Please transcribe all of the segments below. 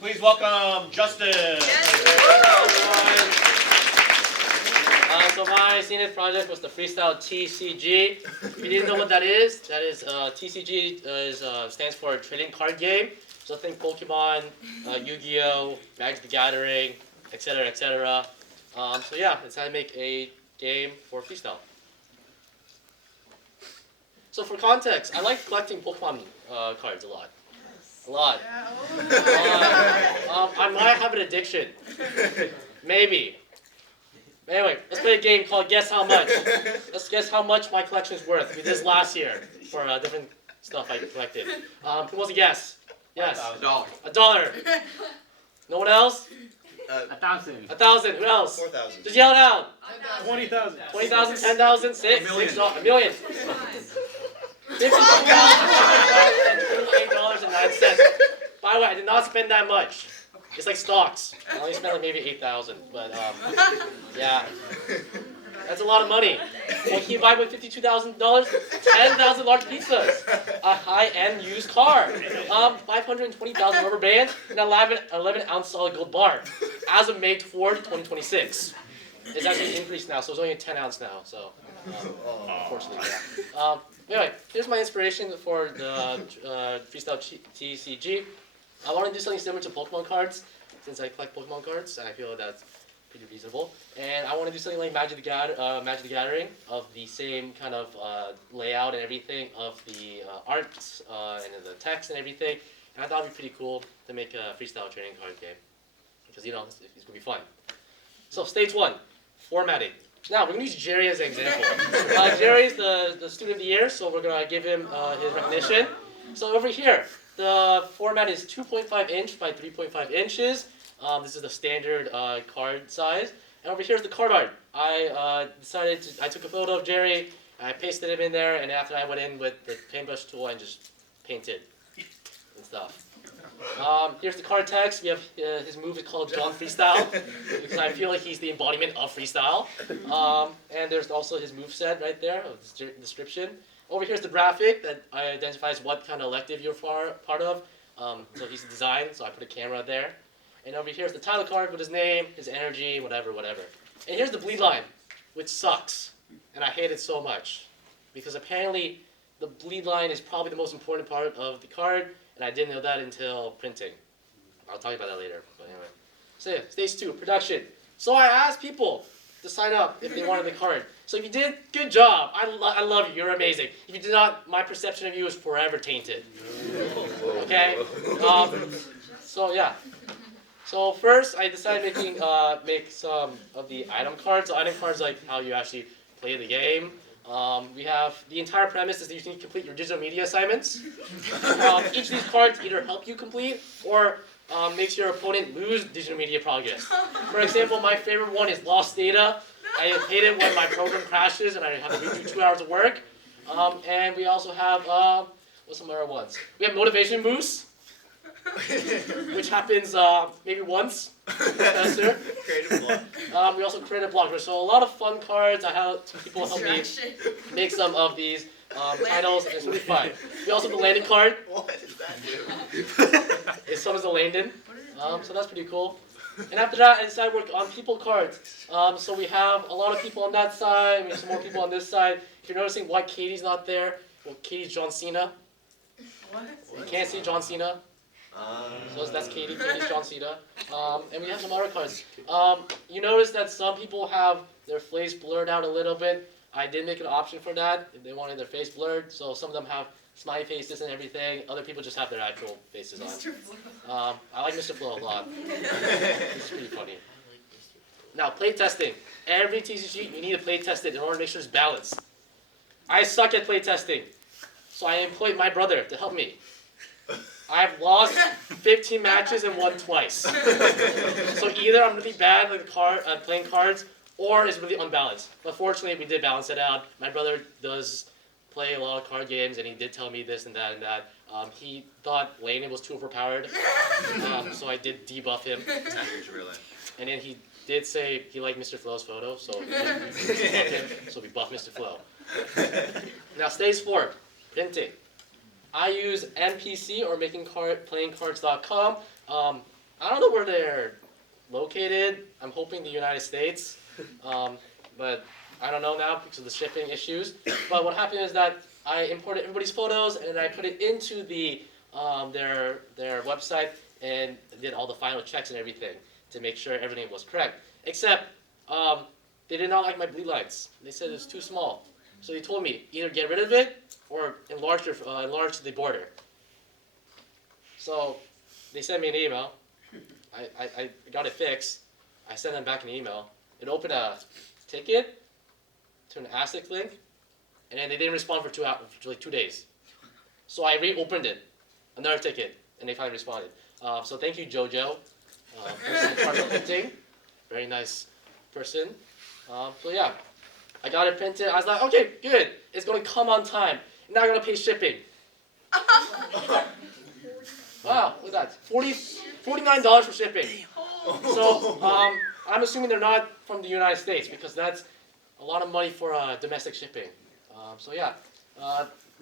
Please welcome Justin. So my Zenith project was the freestyle TCG. If you didn't know what that is TCG stands for trading card game. So think Pokemon, Yu-Gi-Oh, Magic the Gathering, etc., etc. So yeah, it's how to make a game for freestyle. So for context, I like collecting Pokemon cards a lot. A lot. I might have an addiction. Maybe. Anyway, let's play a game called Guess How Much. Let's guess how much my collection is worth. We did this last year for different stuff I collected. Who wants to guess? Yes. $1. $1. No one else? 1,000. 1,000. Who else? 4,000. Just yell it out. 20,000. 20,000, 10,000, 6, $1 million. $1 million. $58.09. By the way, I did not spend that much. It's like stocks. I only spent like maybe 8,000, but yeah, that's a lot of money. What can you buy with $52,000? 10,000 large pizzas, a high-end used car, 520,000 rubber bands, and an 11-ounce solid gold bar. As of May 4th, 2026, it's actually increased now, so it's only a 10-ounce now. So unfortunately, yeah. Anyway, here's my inspiration for the freestyle TCG. I want to do something similar to Pokemon cards, since I collect Pokemon cards, and I feel that's pretty reasonable. And I want to do something like Magic the Gathering, of the same kind of layout and everything, of the art and the text and everything. And I thought it'd be pretty cool to make a freestyle trading card game, because it's going to be fun. So stage 1, formatting. Now, we're going to use Jerry as an example. Jerry is the student of the year, so we're going to give him his recognition. So over here, the format is 2.5 inch by 3.5 inches. This is the standard card size. And over here is the card art. I took a photo of Jerry, I pasted him in there, and after I went in with the paintbrush tool and just painted and stuff. Here's the card text. We have his move is called John Freestyle, because I feel like he's the embodiment of freestyle. And there's also his move set right there, of the description. Over here's the graphic that identifies what kind of elective you're part of. So he's the design, so I put a camera there. And over here's the title card with his name, his energy, whatever. And here's the bleed line, which sucks. And I hate it so much, because apparently the bleed line is probably the most important part of the card, and I didn't know that until printing. I'll talk about that later, but anyway. So yeah, stage 2, production. So I asked people to sign up if they wanted the card. So if you did, good job. I love you. You're amazing. If you did not, my perception of you is forever tainted. Okay? So yeah. So first, I decided make some of the item cards. So item cards like how you actually play the game. We have the entire premise is that you need to complete your digital media assignments. Each of these cards either help you complete or makes your opponent lose digital media progress. For example, my favorite one is lost data. I hate it when my program crashes and I have to redo 2 hours of work. And we also have, what's some other ones? We have motivation boost, which happens maybe once this semester. Creative block. We also created blockers. So a lot of fun cards. I had some people help me make some of these titles, and it's really fun. We also have the landing card. What does that do? It summons the Langdon. So that's pretty cool. And after that, I decided to work on people cards. So we have a lot of people on that side. We have some more people on this side. If you're noticing why Katie's not there, well, Katie's John Cena. What? You can't see John Cena. So that's Katie. Katie's John Cena. And we have some other cards. You notice that some people have their face blurred out a little bit. I did make an option for that. If they wanted their face blurred. So some of them have smiley faces and everything. Other people just have their actual faces on. I like Mr. Flo a lot. It's pretty funny. Now, play testing. Every TCG, you need to play test it in order to make sure it's balanced. I suck at play testing, so I employed my brother to help me. I've lost 15 matches and won twice. So either I'm really bad at playing cards, or it's really unbalanced. But fortunately, we did balance it out. My brother does play a lot of card games, and he did tell me this and that and that. He thought Landon was too overpowered, so I did debuff him. And then he did say he liked Mr. Flo's photo, so we buffed Mr. Flo. Now stage 4, printing. I use NPC or playingcards.com. I don't know where they're located. I'm hoping the United States, but I don't know now because of the shipping issues. But what happened is that I imported everybody's photos and I put it into the their website and did all the final checks and everything to make sure everything was correct. Except they did not like my bleed lines. They said it was too small. So they told me either get rid of it or enlarge the border. So they sent me an email. I got it fixed. I sent them back an email. It opened a ticket to an ASIC link, and then they didn't respond for like 2 days. So I reopened it, another ticket, and they finally responded. So thank you, JoJo, person in charge of printing. Very nice person. So yeah, I got it printed. I was like, okay, good. It's going to come on time. Now I'm going to pay shipping. Wow, look at that. $49 for shipping. So I'm assuming they're not from the United States because that's a lot of money for domestic shipping. So yeah,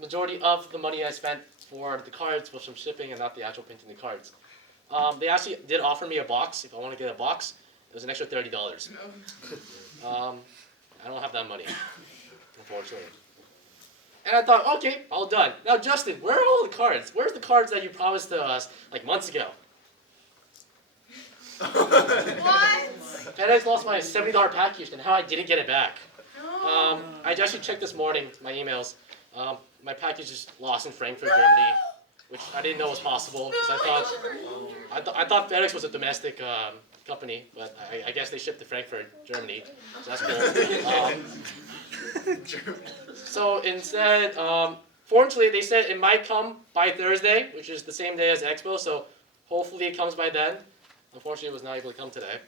majority of the money I spent for the cards was from shipping and not the actual printing the cards. They actually did offer me a box if I want to get a box. It was an extra $30. I don't have that money, unfortunately. And I thought, okay, all done. Now, Justin, where are all the cards? Where's the cards that you promised to us like months ago? What? FedEx lost my $70 package and how I didn't get it back. I actually checked this morning, my emails. My package is lost in Frankfurt, Germany, which I didn't know was possible because I thought FedEx was a domestic company, but I guess they shipped to Frankfurt, Germany. So that's cool. So instead, fortunately, they said it might come by Thursday, which is the same day as Expo. So hopefully it comes by then. Unfortunately, it was not able to come today.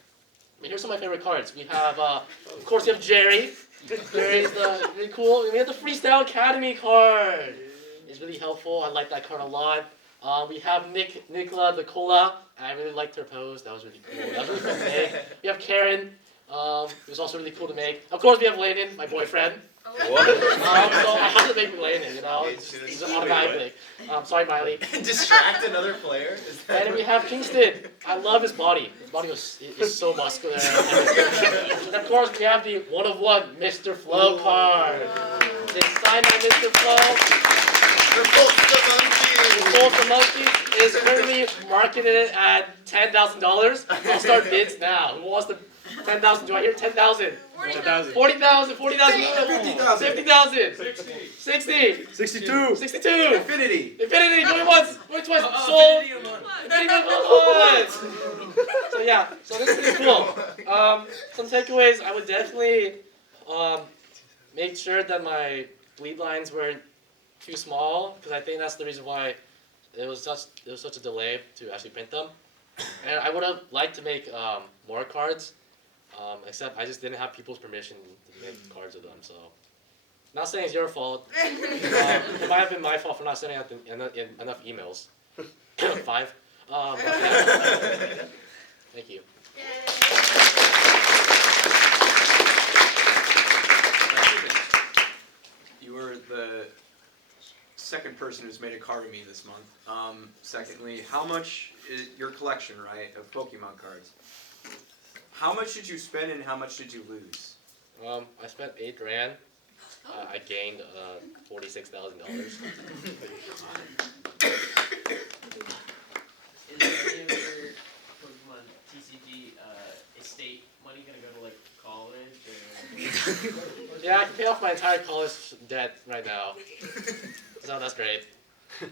But here's some of my favorite cards. We have, of course, we have Jerry. Jerry's really cool. We have the Freestyle Academy card. It's really helpful. I like that card a lot. We have Nicola the Cola. I really liked her pose. That was really cool. That was really cool to make. We have Karen. It was also really cool to make. Of course, we have Landon, my boyfriend. What? So I have to make Landon, you know. It's automatically. Sorry, Miley. Distract another player? And then we have Kingston. I love his body. His body is so muscular. And of course, we have the one-of-one Mr. Flo card. It's signed by Mr. Flo. Repulse the Monkey is currently marketed at $10,000. I'll start bids now. Who wants the 10,000? Do I hear 10,000? 40,000. 40,000. 40,000. 50,000. 60. 62. 62. Infinity. Infinity. Going once. Going twice. Sold. Infinity once. So yeah. So this is pretty cool. Some takeaways. I would definitely make sure that my bleed lines weren't too small because I think that's the reason why it was such a delay to actually print them. And I would have liked to make more cards, except I just didn't have people's permission to make cards of them. So, not saying it's your fault. It might have been my fault for not sending out enough emails. 5. Yeah. Thank you. You were the second person who's made a card of me this month. Secondly, how much is your collection, right, of Pokemon cards? How much did you spend and how much did you lose? I spent $8,000. I gained $46,000. Is any of your Pokemon TCG estate money gonna go to like college or? Yeah, I can pay off my entire college debt right now. So that's great. Yeah.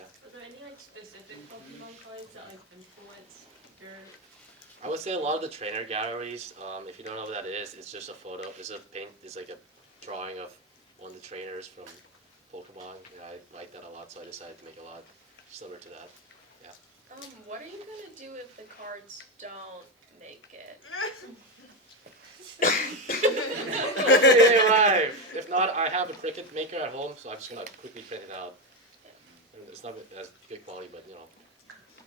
Are there any like specific Pokemon cards that like influence your? I would say a lot of the trainer galleries. If you don't know what that is, it's just a photo. It's like a drawing of one of the trainers from Pokemon. Yeah, I like that a lot, so I decided to make a lot similar to that. Yeah. What are you gonna do if the cards don't make it? Hopefully they arrive. If not, I have a Cricut maker at home, so I'm just gonna quickly print it out. And it's not as good quality, but you know,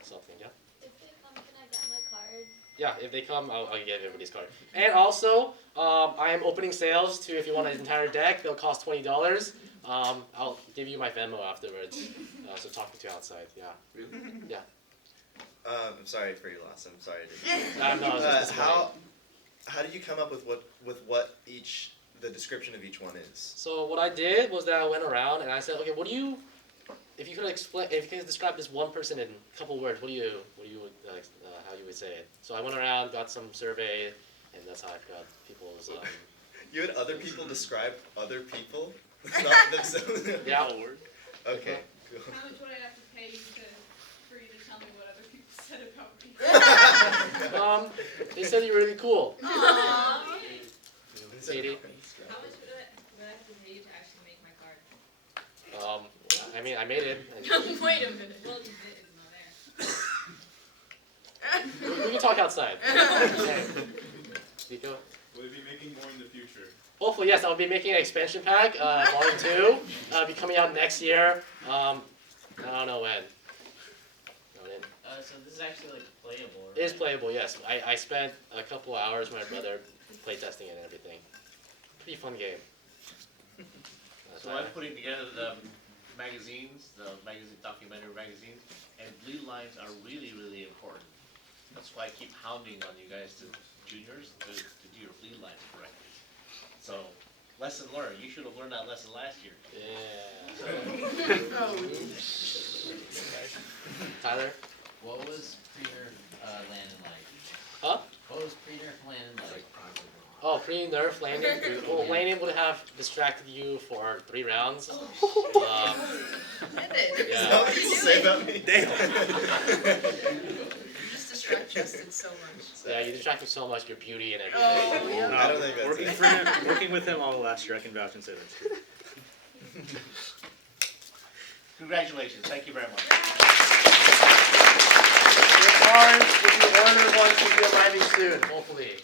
something. Yeah. If they come, can I get my card? Yeah, if they come, I'll get everybody's card. And also, I am opening sales to if you want an entire deck. They'll cost $20. I'll give you my Venmo afterwards. So talking to you outside, yeah. Really? I'm sorry for your loss. I'm sorry. No, it's just How did you come up with what each the description of each one is? So what I did was that I went around and I said, okay, if you could describe this one person in a couple words, how you would say it? So I went around, got some survey, and that's how I got people's. You had other people describe other people, not themselves. Yeah. Okay. Cool. How much would I have to pay you for you to tell me what other people said about me? They said you're really cool. Aww. Sadie. How much would I have to pay you to actually make my card? I mean, I made it. Wait a minute. Well, you did. It's not there. We can talk outside. Nico? Will you be making more in the future? Hopefully, yes. I'll be making an expansion pack, Volume 2. Be coming out next year. I don't know when. So this is actually like playable, right? It is playable, yes. I spent a couple hours with my brother playtesting it and everything. Pretty fun game. So I'm putting together the magazines, documentary magazines, and bleed lines are really, really important. That's why I keep hounding on you guys to juniors to do your bleed lines correctly. So, lesson learned. You should have learned that lesson last year. Yeah. Tyler? What was Pre-Nerf Landon like? Huh? What was Pre-Nerf Landon like? Oh, pre-nerf landing. Well, landing would have distracted you for 3 rounds. Yeah. What did you say about me? You just distract Justin so much. Yeah, you distracted so much, your beauty and everything. Oh, yeah. I don't think that's Working it. for him, working with him all last year, I can vouch and say that's true. Congratulations. Thank you very much. Your cards will be ordered once you get arriving soon, hopefully.